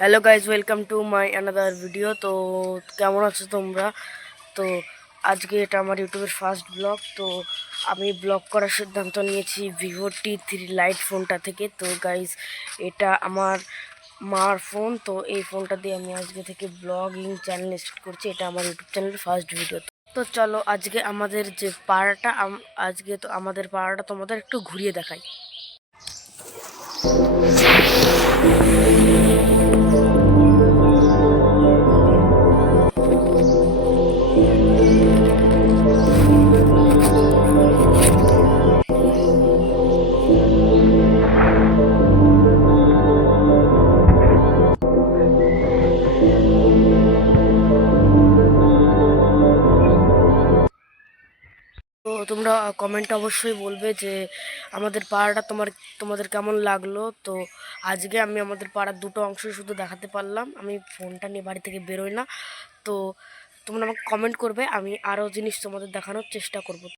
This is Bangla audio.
Hello guys, welcome to my another video. তো কেমন আছো তোমরা? তো আজকে এটা আমার ইউটিউবের ফার্স্ট ব্লগ। তো আমি ব্লগ করার সিদ্ধান্ত নিয়েছি Vivo T3 লাইট ফোনটা থেকে। তো গাইজ, এটা আমার মার ফোন। তো এই ফোনটা দিয়ে আমি আজকে থেকে ব্লগিং চ্যানেল স্টার্ট করছি। এটা আমার ইউটিউব চ্যানেলের ফার্স্ট ভিডিও। তো চলো আজকে আমাদের যে পাড়াটা, আজকে তো আমাদের পাড়াটা তোমাদের একটু ঘুরিয়ে দেখাই। তো তোমরা কমেন্টে অবশ্যই বলবে যে আমাদের পাড়াটা তোমাদের কেমন লাগলো। তো আজকে আমি আমাদের পাড়ার দুটো অংশ শুধু দেখাতে পারলাম, আমি ফোনটা নিয়ে বাড়ি থেকে বেরোই না। তো তোমরা আমাকে কমেন্ট করবে, আমি আরও জিনিস তোমাদের দেখানোর চেষ্টা করব।